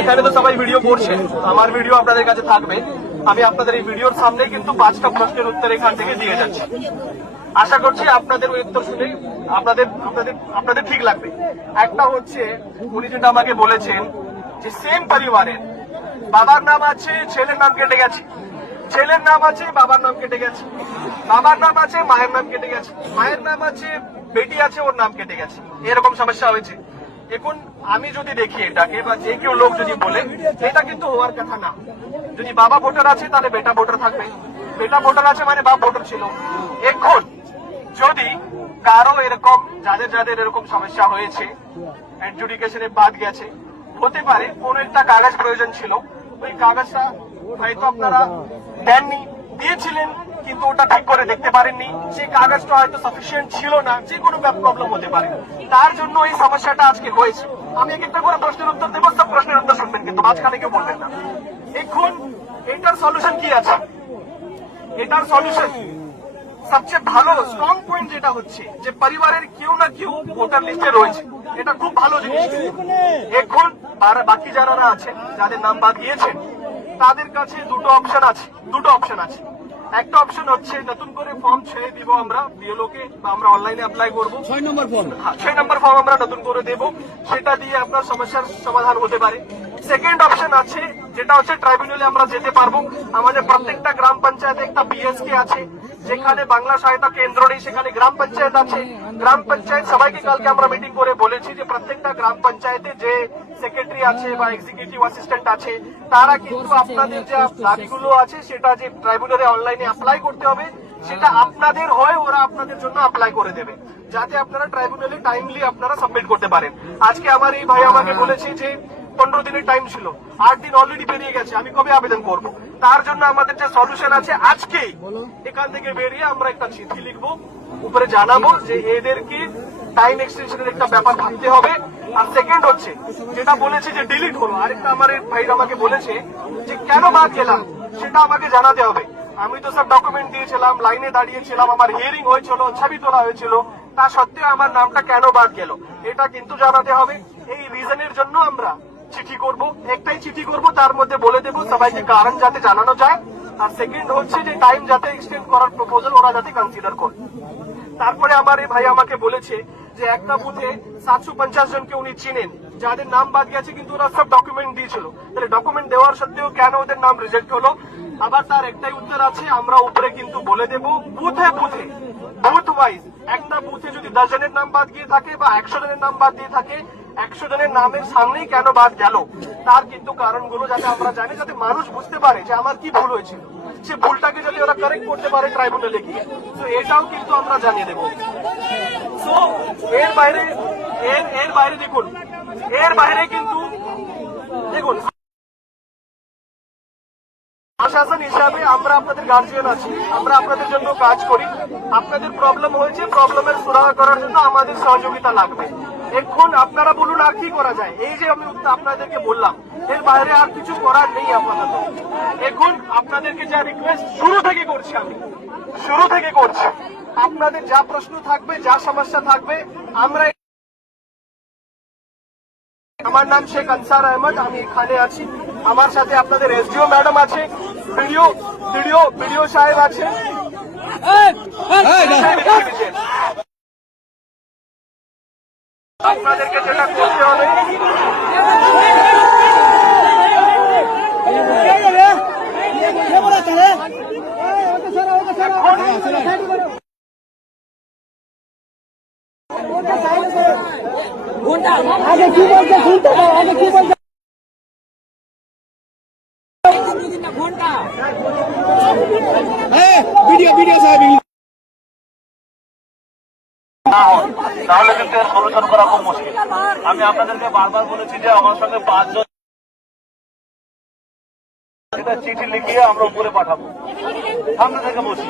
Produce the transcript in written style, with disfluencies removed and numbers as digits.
এখানে তো সবাই ভিডিও করছে, আমার ভিডিও আপনাদের কাছে থাকবে। আমি আপনাদের এই ভিডিওর সামনে কিন্তু 5টা প্রশ্নের উত্তর এখান থেকে দিয়ে যাচ্ছি। আশা করছি আপনাদের ওই উত্তর শুনে আপনাদের ঠিক লাগবে। একটা হচ্ছে, উনি যেটা আমাকে বলেছেন যে সেম পরিবারের বাবার নাম আছে, ছেলের নাম কেটে গেছে, ছেলের নাম আছে, বাবার নাম কেটে গেছে, বাবার নাম আছে, মায়ের নাম কেটে গেছে, মায়ের নাম আছে, বেটি আছে, ওর নাম কেটে গেছে, এরকম সমস্যা হয়েছে। এখন আমি যদি দেখি এটাকে, বা যে কেউ লোক যদি বলে, এটা কিন্তু হওয়ার কথা না। যদি বাবা ভোটার আছে তাহলে বেটা ভোটার থাকবে, বেটা ভোটার আছে মানে বাপ ভোটার ছিল। এখন যদি কারো এরকম, যাদের যাদের এরকম সমস্যা হয়েছে, অ্যাডজুডিকেশনে বাদ গেছে, হতে পারে কোন একটা কাগজ প্রয়োজন ছিল, ওই কাগজটা হয়তো আপনারা দেননি, দিয়েছিলেন কিন্তু ওটা ঠিক করে দেখতে পারেননি, সেই কাগজটা হয়তো সাফিসিয়েন্ট ছিল না, যে কোনো প্রবলেম হতে পারে, তার জন্য এই সমস্যাটা আজকে হয়েছে। আমি এক একটা করে প্রশ্নের উত্তর দেবো, সব প্রশ্নের উত্তর শুনবেন, কিন্তু মাঝখানে কেউ বলবেন না। এখন এটার সলিউশন কি আছে? এটার সলিউশন সবচেয়ে ভালো স্ট্রং পয়েন্ট যেটা হচ্ছে যে পরিবারের কেউ না কেউ ভোটার লিস্টে রয়েছে, এটা খুব ভালো জিনিস। এখন বাকি যারা আছে, যাদের নাম বাদ গিয়েছেন, তাদের কাছে দুটো অপশন আছে। একটা অপশন হচ্ছে নতুন করে ফর্ম ছেড়ে দিব আমরা বিএলওকে, বা আমরা অনলাইনে অ্যাপ্লাই করবো। 6 নম্বর ফর্ম আমরা নতুন করে দেব, সেটা দিয়ে আপনার সমস্যার সমাধান হতে পারে। সেকেন্ড অপশন আছে, যেটা হচ্ছে ট্রাইব্যুনালে আমরা যেতে পারবো। আমাদের প্রত্যেকটা গ্রাম পঞ্চায়েতে একটা বিএসকে আছে, যেখানে বাংলা সহায়তা কেন্দ্র নেই, সেখানে গ্রাম পঞ্চায়েত আছে। গ্রাম পঞ্চায়েত সবাইকে কালকে আমরা মিটিং করে বলেছি যে প্রত্যেকটা গ্রাম পঞ্চায়েতে যে সেক্রেটারি আছে বা এক্সিকিউটিভ অ্যাসিস্ট্যান্ট আছে, তারা কিন্তু আপনাদের যে দাবিগুলো আছে সেটা যে ট্রাইব্যুনালে অনলাইনে অ্যাপ্লাই করতে হবে, সেটা আপনাদের হয়, ওরা আপনাদের জন্য অ্যাপ্লাই করে দেবে, যাতে আপনারা ট্রাইব্যুনালে টাইমলি আপনারা সাবমিট করতে পারেন। আজকে আমার এই ভাই আমাকে বলেছে যে 15 দিনের টাইম ছিল, 8 দিন অলরেডি পেরিয়ে গেছে, আমি কবে আবেদন করব? তার জন্য আমাদের যে সলিউশন আছে, আজকেই এখান থেকে বেরিয়ে আমরা একটা চিঠি লিখবো, উপরে জানাবো যে এদেরকে টাইম এক্সটেনশনের একটা ব্যাপার ভাবতে হবে। আর সেকেন্ড হচ্ছে, যেটা বলেছে যে ডিলিট হলো, আরেকটা আমার ভাই আমাকে বলেছে যে কেন বাদ গেলাম সেটা আমাকে জানাতে হবে। আমি তো সব ডকুমেন্ট দিয়েছিলাম, লাইনে দাঁড়িয়েছিলাম, আমার হিয়ারিং হয়েছিল, ছবি তোলা হয়েছিল, তা সত্ত্বেও আমার নামটা কেন বাদ গেল এটা কিন্তু জানাতে হবে। এই রিজনের জন্য আমরা চিঠি করব, একটাই চিঠি করব, তার মধ্যে বলে দেবো সবাইকে কারণ যাতে জানানো যায়। আর সেকেন্ড হচ্ছে যে টাইম যাতে এক্সটেন্ড করার প্রপোজাল ওরা যাতে কনসিডার করে। তারপরে আমার এই ভাই আমাকে বলেছে যে একটা বুথে 750 জনকে উনি চিনেন, যাদের নাম বাদ গেছে কিন্তু ওরা সব ডকুমেন্ট দিয়েছিল, তাহলে ডকুমেন্ট দেওয়ার সত্ত্বেও কেন ওদের নাম রিজেক্ট হলো? আবার তার একটাই উত্তর আছে, আমরা উপরে কিন্তু বলে দেবো বুথে বুথ ওয়াইজ, একটা বুথে যদি 10 জনের নাম বাদ গিয়ে থাকে বা 100 জনের নাম বাদ দিয়ে থাকে, 100 জনের নামের সামনেই কেন বাদ গেল তার কিন্তু কারণগুলো যাতে আমরা জানি, যাতে মানুষ বুঝতে পারে যে আমার কি ভুল হয়েছিল, সে ভুলটাকে যদি ওরা কারেক্ট করতে পারে ট্রাইব্যুনালে গিয়ে, তো এটাও কিন্তু আমরা জানিয়ে দেবো। তো এর বাইরে দেখুন, এর বাইরে কিন্তু দেখুন, প্রশাসন হিসাবে আমরা আপনাদের গার্জিয়ান আছি, আমরা আপনাদের জন্য কাজ করি। আপনাদের প্রবলেম হয়েছে, প্রবলেমের সুরাহা করার জন্য আমাদের সহযোগিতা লাগবে। এখন আপনারা বলুন আর কি করা যায়? এই যে আমি আপনাদেরকে বললাম, এর বাইরে আর কিছু করার নেই আপাতত। এখন আপনাদেরকে যা রিকোয়েস্ট শুরু থেকে করছি, আপনাদের যা প্রশ্ন থাকবে, যা সমস্যা থাকবে, আমরা, আমার নাম শেখ আনসার আহমদ, আমি এখানে আছি, আমার সাথে আপনাদের এসডিও ম্যাডাম আছে, ভিডিও সাহেব আছে, আপনাদেরকে যেটা করতে হবে, আগে কি বলছে শুনতে দাও, আগে কি বলছে ভিডিও সাহেব তাহলে কিন্তু এর সলিউশন করা খুব মুশকিল। আমি আপনাদেরকে বারবার বলেছি যে আমার সঙ্গে 5 জন চিঠি লিখিয়ে আমরা উপরে পাঠাবো, সামনে থেকে বসি।